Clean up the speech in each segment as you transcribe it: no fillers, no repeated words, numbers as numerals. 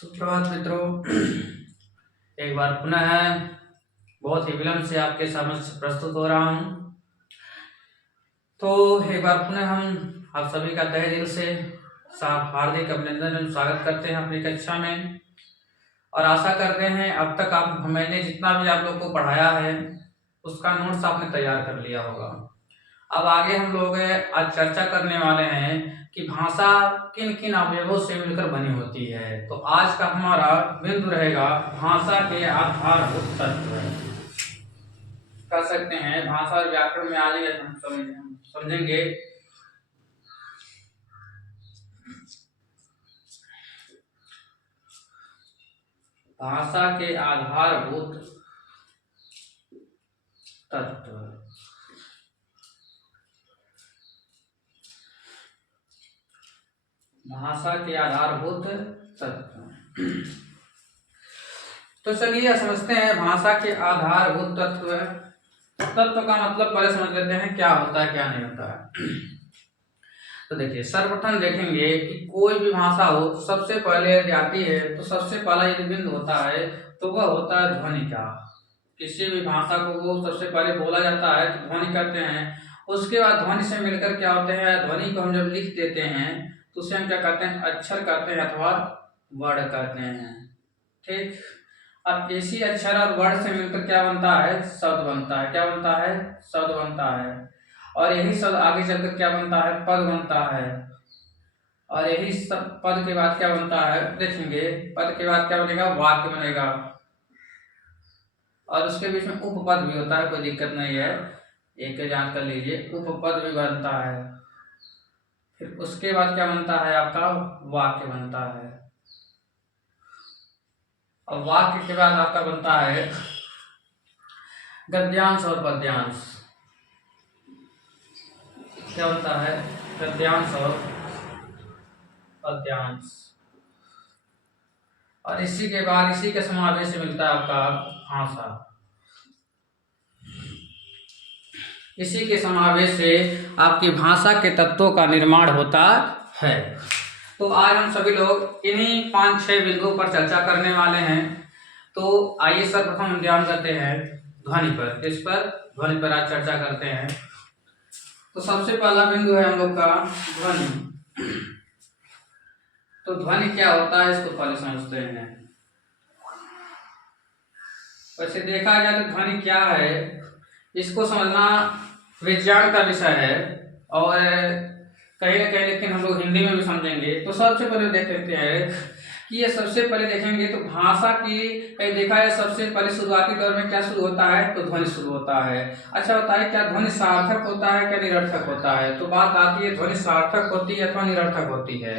सुप्रभात मित्रों। एक बार पुनः बहुत ही विलंब से आपके समक्ष प्रस्तुत हो रहा हूँ। तो एक बार पुनः हम आप सभी का तहे दिल से हार्दिक अभिनंदन एवं स्वागत करते हैं अपनी कक्षा में, और आशा करते हैं अब तक मैंने जितना भी आप लोग को पढ़ाया है उसका नोट्स आपने तैयार कर लिया होगा। अब आगे हम लोग आज चर्चा करने वाले हैं कि भाषा किन किन अवयवों से मिलकर बनी होती है। तो आज का हमारा बिंदु रहेगा भाषा के आधारभूत तत्व। कह सकते हैं भाषा और व्याकरण में आज हम समझेंगे भाषा के आधारभूत तत्व। भाषा के आधारभूत तत्व। तो चलिए समझते हैं भाषा के आधारभूत तत्व। तत्व का मतलब पहले समझ लेते हैं क्या होता है क्या नहीं होता है। तो देखिए सर्वप्रथम देखेंगे कि कोई भी भाषा हो तो सबसे पहले यदि आती है तो सबसे पहला यदि बिंदु होता है तो वह होता है ध्वनि का। किसी भी भाषा को वो सबसे पहले बोला जाता है तो ध्वनि करते हैं। उसके बाद ध्वनि से मिलकर क्या होते हैं, ध्वनि को हम जब लिख देते हैं तो उसे हम क्या कहते हैं, अक्षर कहते हैं अथवा वर्ड कहते हैं। ठीक, अब इसी अक्षर और वर्ड से मिलकर क्या बनता है, शब्द बनता है। क्या बनता है, शब्द बनता है। और यही शब्द आगे चलकर क्या बनता है, पद बनता है। और यही सब पद के बाद क्या बनता है, देखेंगे पद के बाद क्या बनेगा, वाक्य बनेगा। और उसके बीच में उपपद भी होता है, कोई दिक्कत नहीं है, एक जांच कर लीजिए, उपपद भी बनता है। फिर उसके बाद क्या बनता है, आपका वाक्य बनता है। और वाक्य के बाद आपका बनता है गद्यांश और पद्यांश। क्या बनता है, गद्यांश और पद्यांश। और इसी के बाद इसी के समावेश से मिलता है आपका भाषा। इसी के समावेश से आपकी भाषा के तत्वों का निर्माण होता है। तो आज हम सभी लोग इन्हीं 5-6 बिंदुओं पर चर्चा करने वाले हैं। तो आइए सर्वप्रथम हम ध्यान करते हैं ध्वनि पर। इस पर ध्वनि पर आज चर्चा करते हैं। तो सबसे पहला बिंदु है हम लोग का ध्वनि। तो ध्वनि क्या होता है इसको पहले समझते हैं। वैसे देखा जाए तो ध्वनि क्या है, इसको समझना विज्ञान का विषय है, और कहीं ना कहीं लेकिन हम लोग हिंदी में भी समझेंगे। तो सबसे पहले देख लेते हैं कि ये सबसे पहले देखेंगे तो भाषा की देखा है सबसे पहले शुरुआती दौर में क्या शुरू होता है, तो ध्वनि शुरू होता है। अच्छा होता है, क्या ध्वनि सार्थक होता है क्या निरर्थक होता है। तो बात आती है ध्वनि सार्थक होती है अथवा निरर्थक होती है।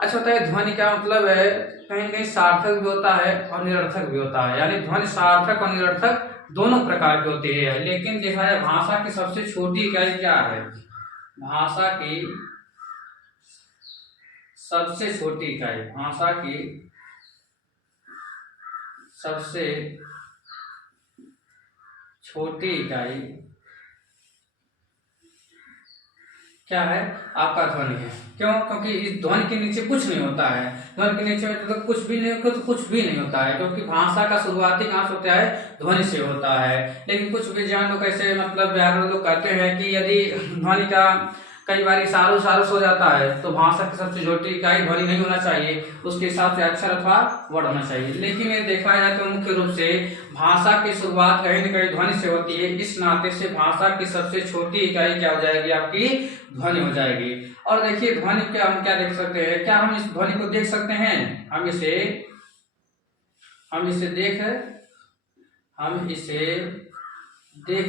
अच्छा होता है, ध्वनि का मतलब है कहीं कहीं सार्थक भी होता है और निरर्थक भी होता है, यानी ध्वनि सार्थक और निरर्थक दोनों प्रकार की होती है। लेकिन देखा जाए भाषा की सबसे छोटी इकाई क्या है, भाषा की सबसे छोटी इकाई, भाषा की सबसे छोटी इकाई क्या है, आपका ध्वनि है। क्यों, क्योंकि इस ध्वनि के नीचे कुछ नहीं होता है। ध्वनि के नीचे में तो कुछ भी नहीं, तो कुछ भी नहीं होता है, क्योंकि भाषा का शुरुआती कहाँ से होता है, ध्वनि से होता है। लेकिन कुछ विज्ञान लोग ऐसे मतलब व्याकरण लोग कहते हैं कि यदि ध्वनि का कई बार इशारों हो जाता है तो भाषा की सबसे छोटी इकाई ध्वनि नहीं होना चाहिए, उसके हिसाब से अक्षर अथवा वर्ड होना चाहिए। लेकिन ये देखा जाए तो मुख्य रूप से भाषा की शुरुआत कहीं न कहीं ध्वनि से होती है। इस नाते से भाषा की सबसे छोटी इकाई क्या हो जाएगी, आपकी ध्वनि हो जाएगी। और देखिए ध्वनि के हम क्या देख सकते हैं, क्या हम इस ध्वनि को देख सकते हैं, हम इसे देख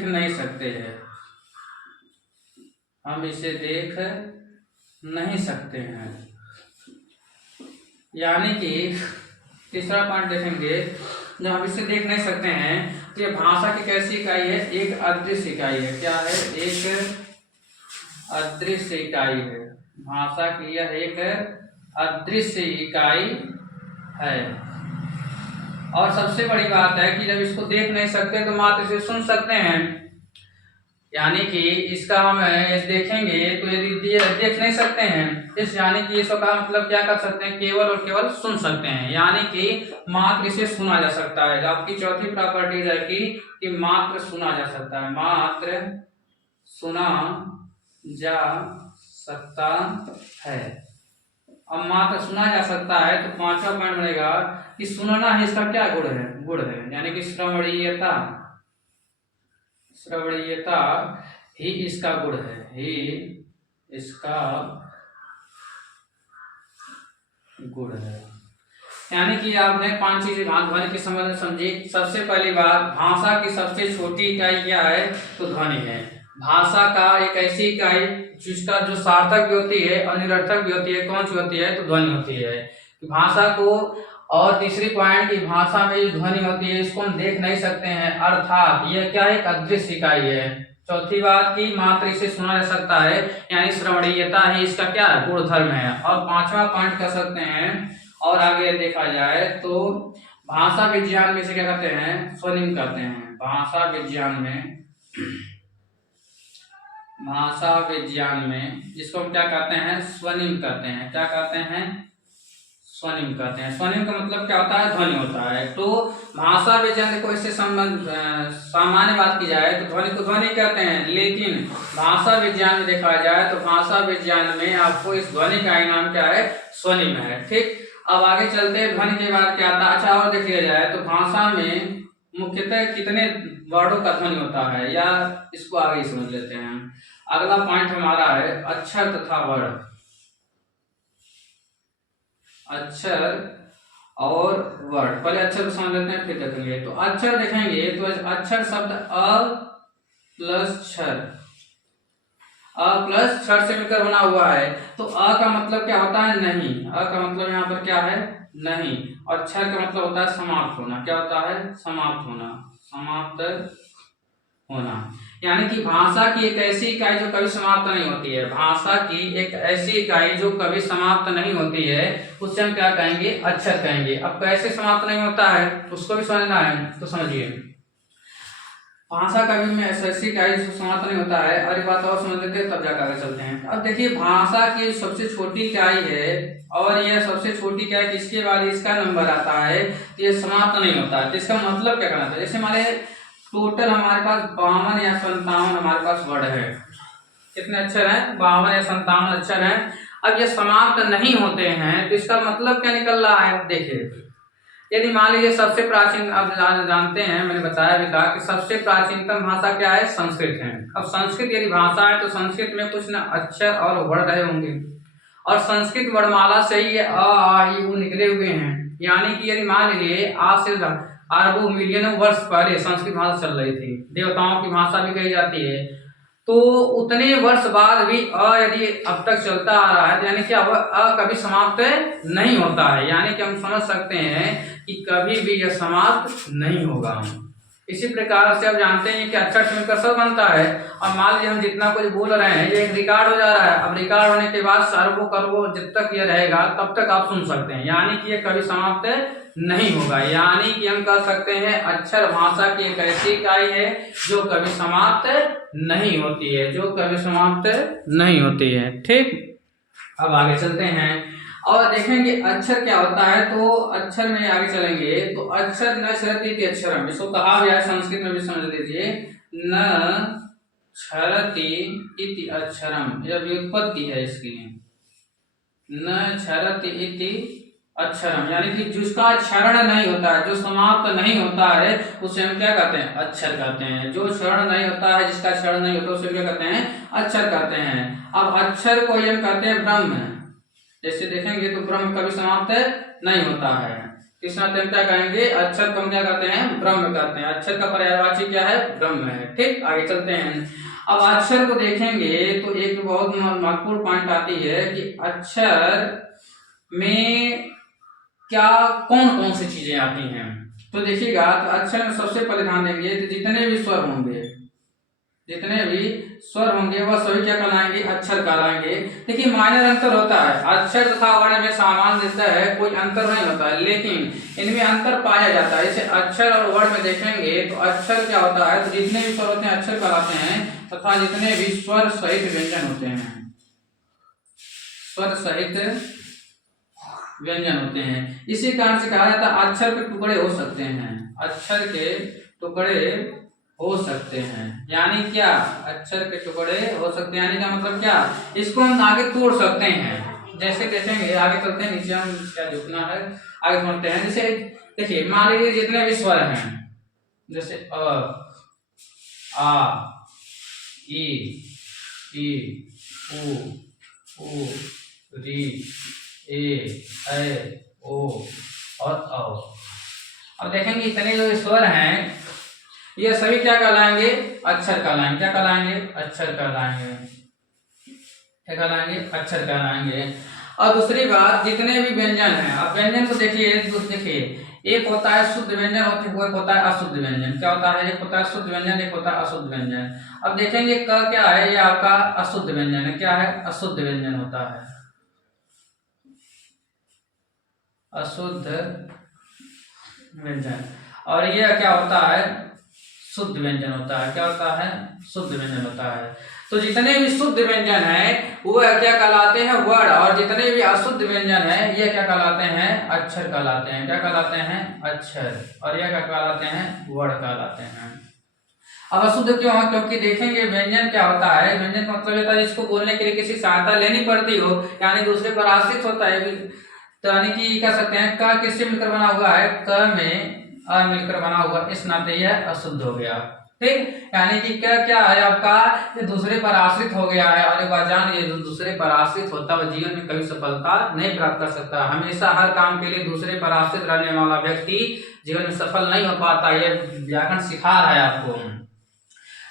नहीं सकते हैं, हम इसे देख नहीं सकते हैं। यानी कि तीसरा पॉइंट देखेंगे, जब हम इसे देख नहीं सकते हैं तो ये भाषा की कैसी इकाई है, एक अदृश्य इकाई है। क्या है, एक अदृश्य इकाई है। भाषा की यह एक अदृश्य इकाई है। और सबसे बड़ी बात है कि जब इसको देख नहीं सकते तो मात्र इसे सुन सकते हैं। यानी कि इसका हम देखेंगे तो यदि देख नहीं सकते हैं इस, यानी कि इसका मतलब क्या कर सकते हैं, केवल और केवल सुन सकते हैं, यानी कि मात्र इसे सुना जा सकता है। आपकी चौथी प्रॉपर्टी है कि मात्र सुना जा सकता है, मात्र सुना जा सकता है। अब मात्र सुना जा सकता है तो पांचवा पॉइंट बनेगा कि सुनना ही इसका क्या गुण है, यानी कि श्रवणीयता, श्रवणीयता ही इसका गुण है, ही इसका गुण है। यानी कि आपने 5 चीजें ध्वनि के संबंध में समझी। सबसे पहली बात, भाषा की सबसे छोटी इकाई क्या है, तो ध्वनि है। भाषा का एक ऐसी इकाई जिसका जो सार्थक भी होती है और निरर्थक भी होती है, कौन सी होती है, तो ध्वनि होती है। भाषा को, और तीसरी पॉइंट की भाषा में जो ध्वनि होती है इसको हम देख नहीं सकते हैं, अर्थात यह क्या एक अदृश्य इकाई है। चौथी बात की मात्र इसे सुना जा सकता है, यानी श्रवणीयता ही इसका क्या गुण धर्म है। और पांचवा पॉइंट कर सकते हैं, और आगे देखा जाए तो भाषा विज्ञान में इसे क्या कहते हैं, स्वनिम कहते हैं। भाषा विज्ञान में, भाषा विज्ञान में जिसको हम क्या कहते हैं, स्वनिम कहते हैं। क्या कहते हैं, स्वनिम कहते हैं। स्वनिम का मतलब क्या होता है, ध्वनि होता है। तो भाषा विज्ञान को इससे संबंध सामान्य बात की जाए तो ध्वनि को ध्वनि कहते हैं, लेकिन भाषा विज्ञान में देखा जाए तो भाषा विज्ञान में आपको इस ध्वनि का नाम क्या है, स्वनिम है। ठीक, अब आगे चलते हैं, ध्वनि के बाद क्या आता है। अच्छा, और देख लिया जाए तो भाषा में मुख्यतः कितने वर्णों का ध्वनि होता है, या इसको आगे समझ लेते हैं। अगला पॉइंट हमारा है अक्षर तथा वर्ण। अक्षर और वर्ण, पहले अक्षर को समझ लेते हैं फिर देखेंगे। तो अक्षर देखेंगे तो अक्षर शब्द अ प्लस क्षर, अ प्लस क्षर से मिलकर बना हुआ है। तो अ का मतलब क्या होता है, नहीं। अ का मतलब यहाँ पर क्या है, नहीं। और क्षर का मतलब होता है समाप्त होना। क्या होता है, समाप्त होना, समाप्त होना। यानी कि भाषा की एक ऐसी इकाई जो कभी समाप्त नहीं होती है, भाषा की एक ऐसी इकाई जो कभी समाप्त नहीं होती है, उससे हम क्या कहेंगे, अक्षर कहेंगे। अब कैसे समाप्त नहीं होता है उसको भी समझना है, तो समझिए। भाषा कभी में ऐसी इकाई जो समाप्त नहीं होता है, और एक बात और समझ लेते हैं तब जाकर आगे चलते हैं। अब देखिए, भाषा की सबसे छोटी इकाई है, और यह सबसे छोटी इकाई किसके बाद इसका नंबर आता है, तो यह समाप्त नहीं होता है। तो इसका मतलब क्या करना था, जैसे हमारे टोटल हमारे पास 52 या 57 हमारे पास वर्ड है। कितने अक्षर हैं, 52 या 57 अक्षर हैं। अब ये समाप्त नहीं होते हैं तो इसका मतलब क्या निकल रहा है, देखिए। यदि मान लीजिए सबसे प्राचीन, अब जानते हैं, मैंने बताया भी था कि सबसे प्राचीनतम भाषा क्या है, संस्कृत है। अब संस्कृत यदि भाषा है तो संस्कृत में कुछ न अक्षर और वर्ण रहे होंगे, और संस्कृत वर्णमाला से ही अ आ इ उ निकले हुए हैं। यानी कि यदि मान लीजिए आज से अरबों मिलियनों वर्ष पहले संस्कृत भाषा चल रही थी, देवताओं की भाषा भी कही जाती है, तो उतने वर्ष बाद भी अ यदि अब तक चलता आ रहा है, यानी कि अ कभी समाप्त नहीं होता है। यानी कि हम समझ सकते हैं कि कभी भी यह समाप्त नहीं होगा। इसी प्रकार से अब जानते हैं कि अक्षर से मिलकर शब्द बनता है, और मान लीजिए हम जितना कुछ बोल रहे हैं ये एक रिकॉर्ड हो जा रहा है। अब रिकॉर्ड होने के बाद सर्वो करवो जब तक ये रहेगा तब तक आप सुन सकते हैं, यानी कि ये कभी समाप्त नहीं होगा। यानी कि हम कह सकते हैं अक्षर भाषा की एक ऐसी इकाई है जो कभी समाप्त नहीं होती है, जो कभी समाप्त नहीं होती है। ठीक, अब आगे चलते हैं और देखेंगे अक्षर क्या होता है। तो अक्षर में आगे चलेंगे तो अक्षर न क्षरति इति अक्षरम, इसको कहा गया है संस्कृत में भी समझ लीजिए, न क्षरति इति अक्षरम, यह व्युत्पत्ति है इसकी। न क्षरति इति अक्षरम, यानी कि जिसका क्षरण नहीं होता है, जो समाप्त नहीं होता है, उसे हम क्या कहते हैं, अक्षर कहते हैं। जो क्षरण नहीं होता है, जिसका क्षरण नहीं होता, उसे क्या कहते हैं, अक्षर कहते हैं। अब अक्षर को हम कहते हैं ब्रह्म। जैसे देखेंगे तो ब्रह्म कभी समाप्त नहीं होता है। इस नाते हम क्या कहेंगे, अक्षर को हम क्या कहते हैं, ब्रह्म कहते हैं। अक्षर का पर्यायवाची क्या है, ब्रह्म है। ठीक, आगे चलते हैं। अब अक्षर को देखेंगे तो एक बहुत महत्वपूर्ण पॉइंट आती है कि अक्षर में क्या कौन कौन सी चीजें आती हैं। तो देखिएगा, तो अक्षर में सबसे पहले ध्यान देंगे तो जितने भी स्वर होंगे, जितने भी स्वर होंगे वह सभी क्या कहलाएंगे, अक्षर कहलाएंगे। देखिए माइनर अंतर होता है, अक्षर तथा वर्ण में सामान्यतः है कोई अंतर नहीं होता है, लेकिन इनमें अंतर पाया जाता है। जैसे अक्षर और वर्ण में देखेंगे तो अक्षर क्या होता है, तो जितने भी स्वर होते हैं अक्षर कहलाते हैं, तथा जितने भी स्वर सहित व्यंजन होते हैं, स्वर सहित व्यंजन होते हैं। इसी कारण से कहा जाता है अक्षर के टुकड़े हो सकते हैं, अक्षर के टुकड़े हो सकते हैं। यानी क्या, अक्षर के टुकड़े हो सकते हैं, यानी का मतलब क्या, इसको हम आगे तोड़ सकते हैं। जैसे देखेंगे, आगे चलते हैं, नीचे हम क्या झुकना है आगे समझते हैं। जैसे देखिए मान लीजिए जितने भी स्वर हैं, जैसे अ, आ, ई, उ, री, ए, ऐ, ओ और औ। अब देखेंगे इतने जो स्वर हैं ये सभी क्या कहलाएंगे, अक्षर कहलाएंगे। क्या कहलाएंगे, अक्षर कहलाएंगे। क्या कहलाएंगे, अक्षर कहलाएंगे। और दूसरी बात, जितने भी व्यंजन हैं, अब व्यंजन को देखिए, एक होता है शुद्ध व्यंजन और एक होता है अशुद्ध व्यंजन। क्या होता है, एक होता है शुद्ध व्यंजन, एक होता है अशुद्ध व्यंजन। अब देखेंगे क क्या है, ये आपका अशुद्ध व्यंजन है। क्या है, अशुद्ध व्यंजन होता है, अशुद्ध व्यंजन। और ये क्या होता है, शुद्ध व्यंजन होता है। क्या होता है, शुद्ध व्यंजन होता है। तो जितने भी शुद्ध व्यंजन हैं वो क्या कहलाते हैं, वर्ण, और जितने भी अशुद्ध व्यंजन हैं ये क्या कहलाते हैं, अक्षर कहलाते हैं। क्या कहलाते हैं, अक्षर, और ये क्या कहलाते हैं, वर्ण कहलाते हैं। अब अशुद्ध क्यों है, क्योंकि देखेंगे व्यंजन क्या होता है, व्यंजन का मतलब होता है जिसको बोलने के लिए किसी सहायता लेनी पड़ती हो, यानी दूसरे पर आश्रित होता है। तो यानी कि कह सकते हैं क किससे मिलकर बना हुआ है, क में अ मिलकर बना हुआ, इस नाते यह अशुद्ध हो गया। ठीक, यानी कि क्या क्या है आपका, ये दूसरे पर आश्रित हो गया है। और एक बात जान, ये दूसरे पर आश्रित होता वह जीवन में कभी सफलता नहीं प्राप्त कर सकता। हमेशा हर काम के लिए दूसरे पर आश्रित रहने वाला व्यक्ति जीवन में सफल नहीं हो पाता। ये व्याकरण सिखा रहा है आपको।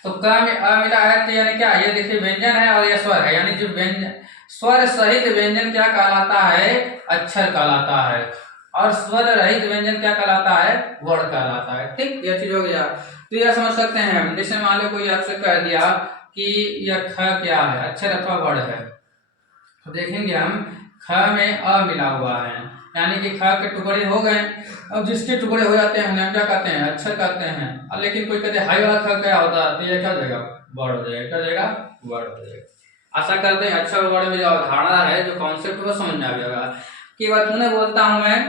तो क में अ मिला है, तो यानी क्या, ये देखिए व्यंजन है और यह स्वर है, यानी जो व्यंजन, स्वर सहित व्यंजन क्या कहलाता है, अक्षर कहलाता है। और स्वर रहित व्यंजन क्या कहलाता है, वर्ण कहलाता है। ठीक, यह चीज हो गया। तो यह समझ सकते हैं हम। जैसे मान लो कोई आपसे कह दिया कि यह ख क्या है, अक्षर अथवा वर्ण है, तो देखेंगे हम ख में अ मिला हुआ है, यानी कि ख के टुकड़े हो गए। अब जिसके टुकड़े हो जाते हैं उन्हें क्या कहते हैं, अक्षर कहते हैं। और लेकिन कोई कहते हैं हाई वाला ख क्या होता है, तो ये क्या हो जाएगा, वर्ण हो जाएगा। क्या हो जाएगा, वर्ण हो जाएगा। आशा करते हैं अक्षर और वर्ण में जो अवधारणा है, जो कॉन्सेप्ट वो समझ में आ जाएगा। कि बात पुनः बोलता हूं मैं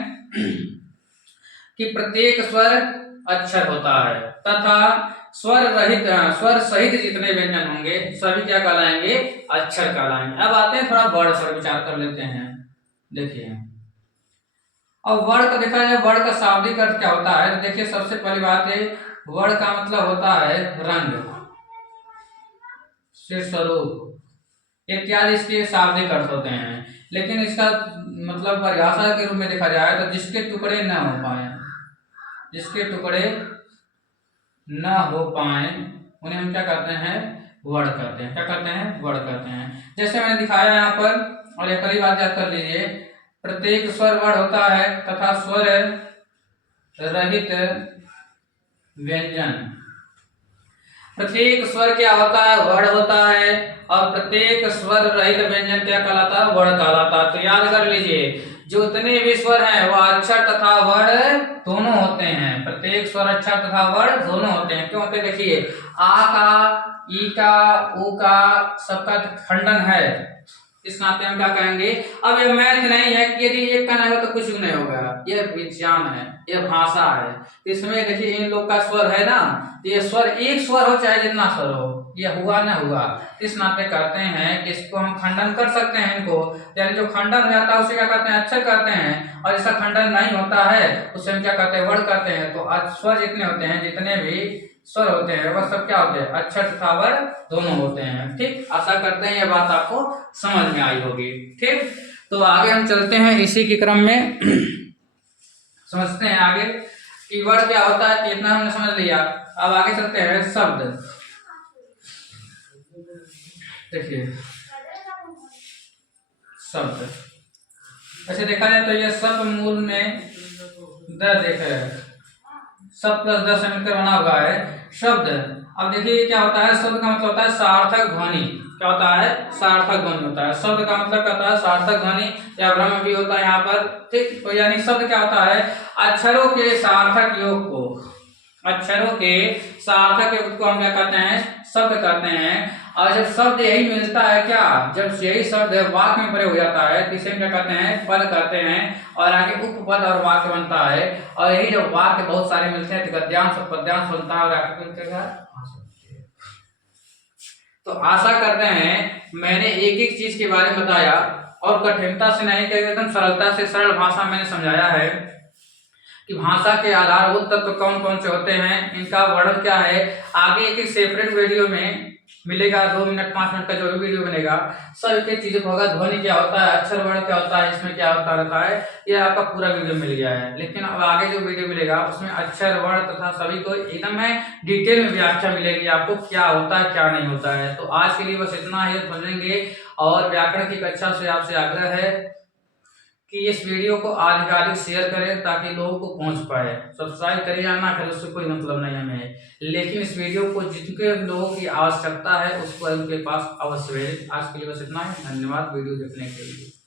कि प्रत्येक स्वर अक्षर होता है, तथा स्वर रहित, स्वर सहित जितने व्यंजन होंगे सभी क्या कहलाएंगे, अक्षर कहलाएंगे। अब आते हैं थोड़ा वर्ण पर विचार कर लेते हैं। देखिए अब वर्ण का देखा जाए, वर्ण का शाब्दिक अर्थ क्या होता है, तो देखिए सबसे पहली बात है, वर्ण का मतलब होता है रंग, स्वरूप इत्यादि, इसके शाब्दिक अर्थ होते हैं। लेकिन इसका मतलब परिभाषा के रूप में देखा जाए तो जिसके टुकड़े न हो पाए, जिसके टुकड़े न हो पाए उन्हें हम क्या कहते हैं, वर्ण कहते हैं। क्या कहते हैं, वर्ण कहते हैं। जैसे मैंने दिखाया यहाँ पर, और एक पहली बात याद कर लीजिए, प्रत्येक स्वर वर्ण होता है तथा स्वर रहित व्यंजन। प्रत्येक स्वर क्या होता है, वर्ण होता है, और प्रत्येक स्वर रहित व्यंजन क्या कहलाता है, वर्ण कहलाता है। तो याद कर लीजिए, जो उतने भी स्वर हैं वह अक्षर तथा वर्ण दोनों होते हैं। प्रत्येक स्वर अक्षर तथा वर्ण दोनों होते हैं। क्यों होते, देखिए आ का, ई का, उ का सबका खंडन है, इस नाते हम क्या कहेंगे। अब ये मैथ नहीं है कि यदि एक का नहीं हो तो कुछ भी नहीं होगा, ये विज्ञान है, ये भाषा है। इसमें देखिए इन लोग का स्वर है ना, ये स्वर एक स्वर हो चाहे जितना स्वर हो, ये हुआ ना हुआ, इस नाते कहते हैं कि इसको हम खंडन कर सकते हैं इनको। यानी जो खंडन हो जाता है उसे क्या कहते हैं, अक्षर कहते हैं, और इसका खंडन नहीं होता है उसे हम क्या कहते हैं, वर्ण कहते हैं। तो आज स्वर जितने होते हैं, जितने भी स्वर होते हैं वह सब क्या होते हैं, अक्षर तथा वर्ण दोनों होते हैं। ठीक, आशा करते हैं यह बात आपको समझ में आई होगी। ठीक, तो आगे हम चलते हैं इसी के क्रम में समझते हैं आगे कि वर्ण क्या होता है, इतना हमने समझ लिया। अब आगे चलते हैं शब्द। देखिए शब्द ऐसे देखा जाए तो यह शब्द मूल में द देख रहे हैं, सब प्लस 10 से मिलकर बना हुआ है शब्द। अब देखिए क्या होता है, शब्द का मतलब होता है सार्थक ध्वनि। क्या होता है, सार्थक ध्वनि होता है। शब्द का मतलब क्या होता है, सार्थक ध्वनि या भ्रम भी होता है यहाँ पर, ठीक। तो यानी शब्द क्या होता है, अक्षरों के सार्थक योग को, अक्षरों के सार्थक योग को हम क्या कहते हैं, शब्द कहते हैं। और जब शब्द यही मिलता है, क्या, जब यही शब्द वाक्य में प्रयोग हो जाता है तो इसे क्या कहते हैं, पद कहते हैं। और आगे उपपद और वाक्य बनता है। और यही जब वाक्य बहुत सारे मिलते हैं तो गद्यांश और पद्यांश बनता है और आगे मिलते हैं। तो आशा करते हैं मैंने एक एक चीज के बारे में बताया और कठिनता से नहीं, एकदम सरलता से सरल भाषा मैंने समझाया है कि भाषा के आधारभूत तत्व कौन कौन से होते हैं, इनका वर्णन क्या है। आगे एक एक सेपरेट वीडियो में मिलेगा, 2 मिनट 5 मिनट का जो भी वीडियो बनेगा सब एक चीजें होगा। ध्वनि क्या होता है, अक्षर वर्ण क्या होता है, इसमें क्या होता रहता है, ये आपका पूरा वीडियो मिल गया है। लेकिन अब आगे जो वीडियो मिलेगा उसमें अक्षर वर्ण तथा सभी को एकदम है डिटेल में व्याख्या मिलेगी आपको, क्या होता है क्या नहीं होता है। तो आज के लिए बस इतना ही समझेंगे। और व्याकरण की कक्षा से आपसे आग्रह है कि इस वीडियो को अधिकाधिक शेयर करें ताकि लोगों को पहुंच पाए। सब्सक्राइब करिए या ना करें उससे कोई मतलब नहीं हमें, लेकिन इस वीडियो को जितने लोगों की आवश्यकता है उसको उनके पास अवश्य भेजें। आज के लिए बस इतना ही, धन्यवाद वीडियो देखने के लिए।